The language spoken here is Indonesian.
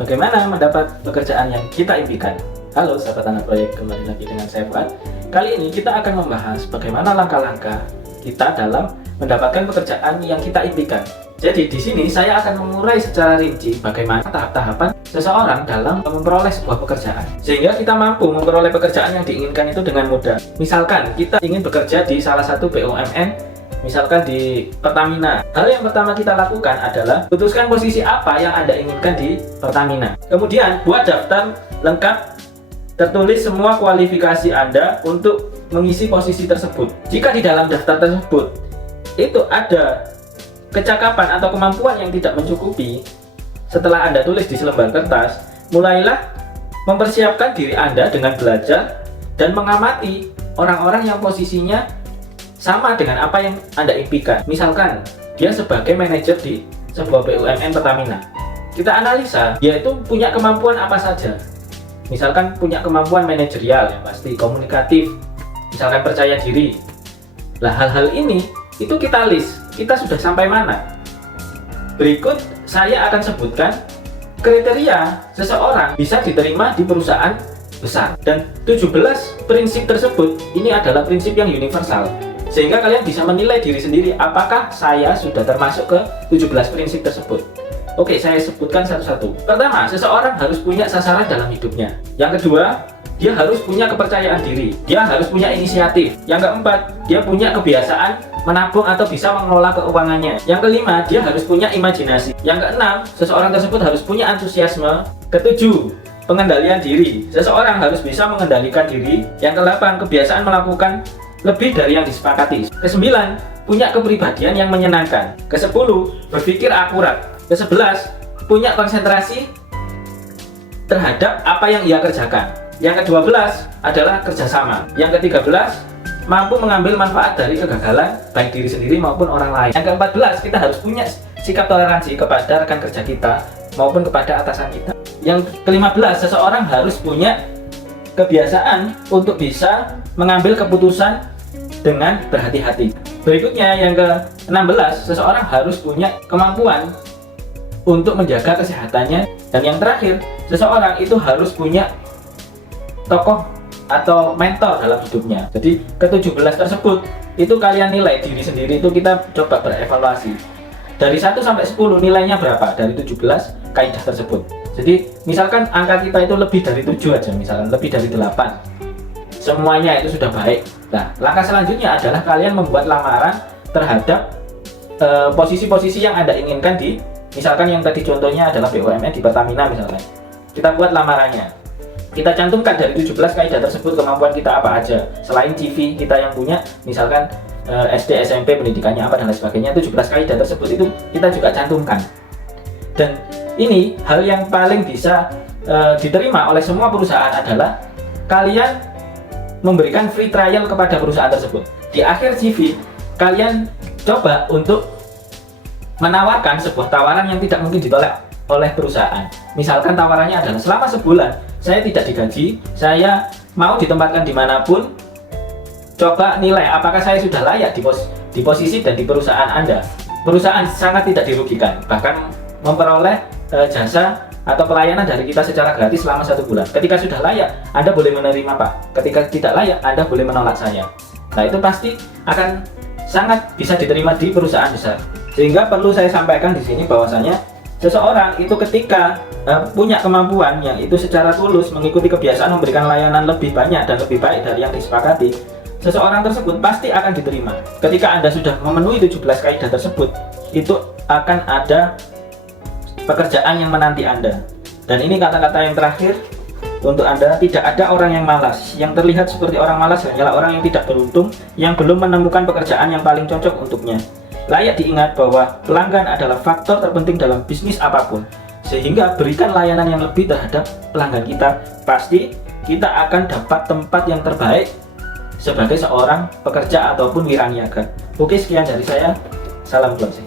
Bagaimana mendapat pekerjaan yang kita impikan? Halo sahabat anak proyek, kembali lagi dengan saya Fuad. Kali ini kita akan membahas bagaimana langkah-langkah kita dalam mendapatkan pekerjaan yang kita impikan. Jadi di sini saya akan mengurai secara rinci bagaimana tahap-tahapan seseorang dalam memperoleh sebuah pekerjaan, sehingga kita mampu memperoleh pekerjaan yang diinginkan itu dengan mudah. Misalkan kita ingin bekerja di salah satu BUMN, misalkan di Pertamina. Hal yang pertama kita lakukan adalah putuskan posisi apa yang Anda inginkan di Pertamina. Kemudian buat daftar lengkap, tertulis semua kualifikasi Anda untuk mengisi posisi tersebut. Jika di dalam daftar tersebut itu ada kecakapan atau kemampuan yang tidak mencukupi, setelah Anda tulis di selembar kertas, mulailah mempersiapkan diri Anda dengan belajar dan mengamati orang-orang yang posisinya sama dengan apa yang Anda impikan. Misalkan dia sebagai manajer di sebuah BUMN Pertamina, kita analisa dia itu punya kemampuan apa saja. Misalkan punya kemampuan manajerial, yang pasti komunikatif, misalkan percaya diri. Nah, hal-hal ini itu kita list, kita sudah sampai mana. Berikut saya akan sebutkan kriteria seseorang bisa diterima di perusahaan besar, dan 17 prinsip tersebut ini adalah prinsip yang universal, sehingga kalian bisa menilai diri sendiri apakah saya sudah termasuk ke 17 prinsip tersebut. Oke, saya sebutkan satu-satu. Pertama, seseorang harus punya sasaran dalam hidupnya. Yang kedua, dia harus punya kepercayaan diri. Dia harus punya inisiatif. Yang keempat, dia punya kebiasaan menabung atau bisa mengelola keuangannya. Yang kelima, dia harus punya imajinasi. Yang keenam, seseorang tersebut harus punya antusiasme. Ketujuh, pengendalian diri. Seseorang harus bisa mengendalikan diri. Yang kedelapan, kebiasaan melakukan lebih dari yang disepakati. Kesembilan, punya kepribadian yang menyenangkan. Kesepuluh, berpikir akurat. Kesebelas, punya konsentrasi terhadap apa yang ia kerjakan. Yang ke-12 adalah kerjasama. Yang ke-13, mampu mengambil manfaat dari kegagalan baik diri sendiri maupun orang lain. Yang ke-14, kita harus punya sikap toleransi kepada rekan kerja kita maupun kepada atasan kita. Yang ke-15, seseorang harus punya kebiasaan untuk bisa mengambil keputusan dengan berhati-hati. Berikutnya yang ke-16, seseorang harus punya kemampuan untuk menjaga kesehatannya. Dan yang terakhir, seseorang itu harus punya tokoh atau mentor dalam hidupnya. Jadi ke-17 tersebut itu kalian nilai diri sendiri, itu kita coba berevaluasi. Dari 1 sampai 10 nilainya berapa dari 17 kaidah tersebut. Jadi misalkan angka kita itu lebih dari 7 aja, misalkan lebih dari 8, semuanya itu sudah baik. Nah, langkah selanjutnya adalah kalian membuat lamaran terhadap posisi-posisi yang Anda inginkan di, misalkan yang tadi contohnya adalah BUMN di Pertamina misalkan. Kita buat lamarannya. Kita cantumkan dari 17 kaidah tersebut kemampuan kita apa aja. Selain CV kita yang punya, misalkan SD, SMP, pendidikannya apa dan lain sebagainya, 17 kaidah tersebut itu kita juga cantumkan. Dan ini hal yang paling bisa diterima oleh semua perusahaan adalah kalian memberikan free trial kepada perusahaan tersebut. Di akhir CV, kalian coba untuk menawarkan sebuah tawaran yang tidak mungkin ditolak oleh perusahaan. Misalkan tawarannya adalah selama sebulan saya tidak digaji, saya mau ditempatkan dimanapun, coba nilai apakah saya sudah layak di posisi dan di perusahaan Anda. Perusahaan sangat tidak dirugikan, bahkan memperoleh jasa atau pelayanan dari kita secara gratis selama 1 bulan. Ketika sudah layak, Anda boleh menerima Pak. Ketika tidak layak, Anda boleh menolak saya. Nah, itu pasti akan sangat bisa diterima di perusahaan besar. Sehingga perlu saya sampaikan di sini bahwasanya seseorang itu ketika punya kemampuan yang itu secara tulus mengikuti kebiasaan memberikan layanan lebih banyak dan lebih baik dari yang disepakati, seseorang tersebut pasti akan diterima. Ketika Anda sudah memenuhi 17 kaidah tersebut, itu akan ada pekerjaan yang menanti Anda. Dan ini kata-kata yang terakhir untuk Anda, tidak ada orang yang malas. Yang terlihat seperti orang malas hanyalah orang yang tidak beruntung, yang belum menemukan pekerjaan yang paling cocok untuknya. Layak diingat bahwa pelanggan adalah faktor terpenting dalam bisnis apapun, sehingga berikan layanan yang lebih terhadap pelanggan kita. Pasti kita akan dapat tempat yang terbaik sebagai seorang pekerja ataupun wiraniaga. Oke, sekian dari saya. Salam closing.